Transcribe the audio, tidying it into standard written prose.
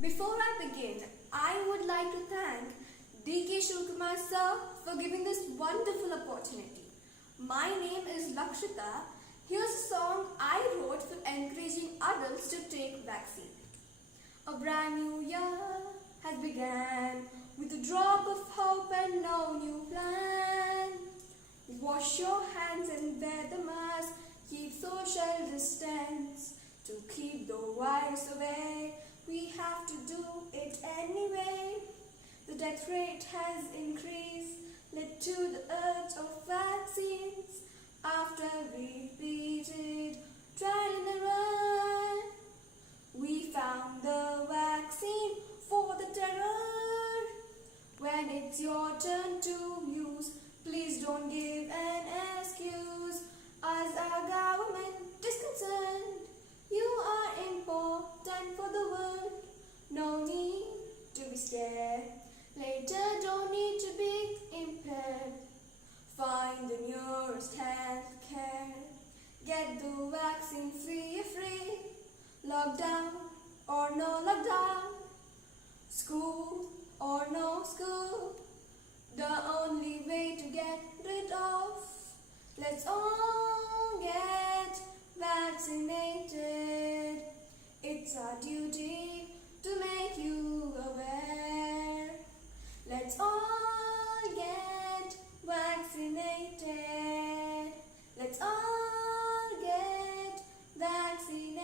Before I begin, I would like to thank Shivkumar sir for giving this wonderful opportunity. My name is Lakshitha. Here's a song I wrote for encouraging adults to take vaccine. A brand new year has begun with a drop of hope and no new plan. Wash your hands and wear the mask. Keep social distance to keep the virus away. We have to do it anyway. The death rate has increased, led to the urge of vaccines. After repeated trial and error, we found the vaccine for the terror. When it's your turn to use, please don't give an excuse. As our government is concerned, you are important for the world. No need to be scared. Later, don't need to be impaired. Find the nearest health care. Get the vaccine free. Lockdown or no lockdown. School or no school. The only way to get rid of. Let's all get vaccinated. It's our duty to make you aware. Let's all get vaccinated. Let's all get vaccinated.